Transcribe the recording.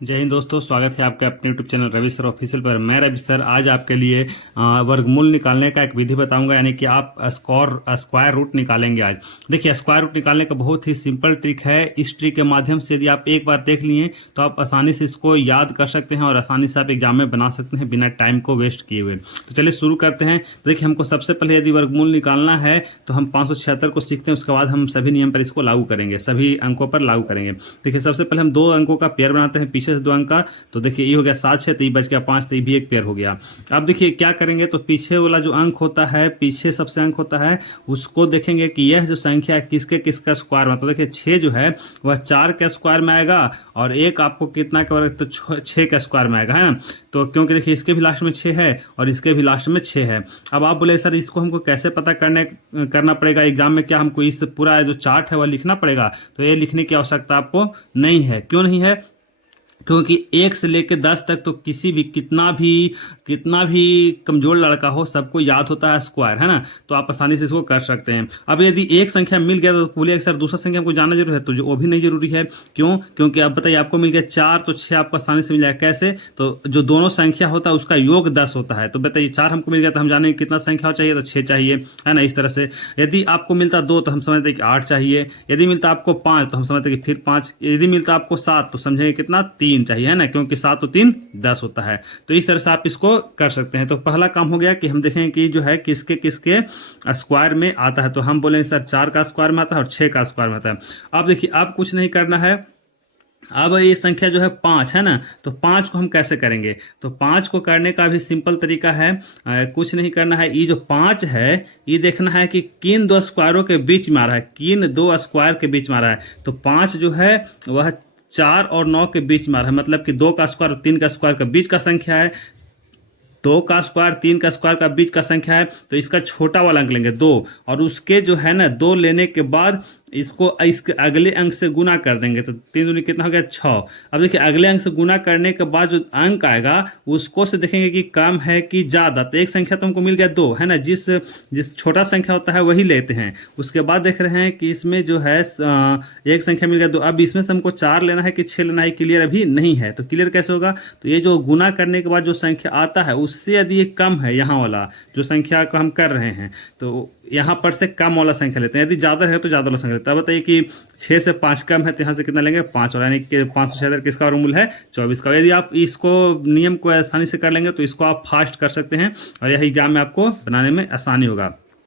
जय हिंद दोस्तों, स्वागत है आपके अपने YouTube channel Ravi sir official पर। मैं रवि सर आज आपके लिए वर्गमूल निकालने का एक विधि बताऊंगा, यानी कि आप स्क्वायर रूट निकालेंगे। आज देखिए, स्क्वायर रूट निकालने का बहुत ही सिंपल ट्रिक है। इस ट्रिक के माध्यम से यदि आप एक बार देख लिए तो आप आसानी से इसको याद कर सकते हैं और आसानी से आप एग्जाम में बना सकते हैं बिना टाइम को वेस्ट किए हुए। तो चलिए शुरू करते हैं। देखिए, हमको सबसे पहले यदि वर्गमूल निकालना है तो हम 576 को सीखते हैं, उसके बाद हम सभी नियम पर इसको लागू करेंगे, सभी अंकों पर लागू करेंगे। देखिए, सबसे पहले हम दो अंकों का पेयर बनाते हैं, पीछे से दो अंक का। तो देखिए, ये हो गया 7 6, तो ये बच गया 5, तो ये भी एक पेयर हो गया। अब देखिए क्या करेंगे, तो पीछे वाला जो अंक होता है, पीछे सबसे अंक होता है, उसको देखेंगे कि यह जो संख्या है किसके किसका स्क्वायर में। तो देखिए 6 जो है वह 4 के स्क्वायर में आएगा और एक आपको कितना का, तो 6 के स्क्वायर में आएगा, है ना। तो क्योंकि देखिए इसके भी लास्ट में 6 है और इसके भी लास्ट में 6 है। अब आप बोले सर इसको हमको कैसे पता करना पड़ेगा एग्जाम में, क्या हमको इस पूरा जो चार्ट है वह लिखना पड़ेगा? तो ये लिखने की आवश्यकता आपको नहीं है। क्यों नहीं है? क्योंकि 1 से लेकर 10 तक तो किसी भी कितना भी कमजोर लड़का हो सबको याद होता है स्क्वायर, है ना। तो आप आसानी से इसको कर सकते हैं। अब यदि एक संख्या मिल गया तो बोलिए सर दूसरा संख्या हमको जानना जरूरी है, तो वो भी नहीं जरूरी है। क्यों? क्योंकि अब बताइए, आपको मिल गया 4 तो 6 आपको आसानी से मिल जाएगा। कैसे? तो जो दोनों संख्या होता है उसका योग 10 होता है। तो बताइए 4 हमको मिल गया तो हम जानेंगे कितना संख्या चाहिए, तो 6 चाहिए, है ना। इस तरह से यदि आपको मिलता 2 तो हम समझते कि 8 चाहिए। यदि मिलता आपको 5 तो हम समझते कि फिर 5। यदि मिलता आपको 7 तो समझेंगे कितना 3 चाहिए, है ना, क्योंकि 7 तो 3 10 होता है। तो इस तरह से आप इसको कर सकते हैं। तो पहला काम हो गया कि हम देखें कि जो है किसके किसके स्क्वायर में आता है। तो हम बोलेंगे सर 4 का स्क्वायर में आता है और 6 का स्क्वायर में आता है। अब देखिए, अब कुछ नहीं करना है। अब ये संख्या जो है 5 है ना, तो 5 को हम कैसे करेंगे? तो 5 को करने का भी सिंपल तरीका है। कुछ नहीं करना है। ये जो 5 है ये देखना है कि किन दो स्क्वायरों के बीच में आ रहा है, किन दो स्क्वायर के बीच में आ रहा है। तो 5 जो है वह 4 और 9 के बीच में आ रहा है, मतलब कि 2 का स्क्वायर और 3 का स्क्वायर का बीच का संख्या है। 2 का स्क्वायर 3 का स्क्वायर का बीच का संख्या है, तो इसका छोटा वाला अंक लेंगे 2, और उसके जो है ना 2 लेने के बाद इसको इसके अगले अंक से गुना कर देंगे। तो 3 दूनी कितना हो गया 6। अब देखिए अगले अंक से गुना करने के बाद जो अंक आएगा उसको से देखेंगे कि कम है कि ज़्यादा। तो एक संख्या तो हमको मिल गया 2, है ना, जिस छोटा संख्या होता है वही लेते हैं। उसके बाद देख रहे हैं कि इसमें जो है एक संख्या मिल गया 2। अब इसमें से हमको 4 लेना है कि 6 लेना है, क्लियर अभी नहीं है। तो क्लियर कैसे होगा? तो ये जो गुना करने के बाद जो संख्या आता है उससे यदि ये कम है, यहाँ वाला जो संख्या को हम कर रहे हैं, तो यहाँ पर से कम वाला संख्या लेते हैं। यदि ज़्यादा है तो ज़्यादा वाला संख्या लेते हैं। अब बताइए कि 6 से 5 कम है, तो यहाँ से कितना लेंगे 5 वाला, यानी कि 576 किसका वर्गमूल है 24 का। यदि आप इसको नियम को आसानी से कर लेंगे तो इसको आप फास्ट कर सकते हैं और यही एग्जाम में आपको बनाने में आसानी होगा।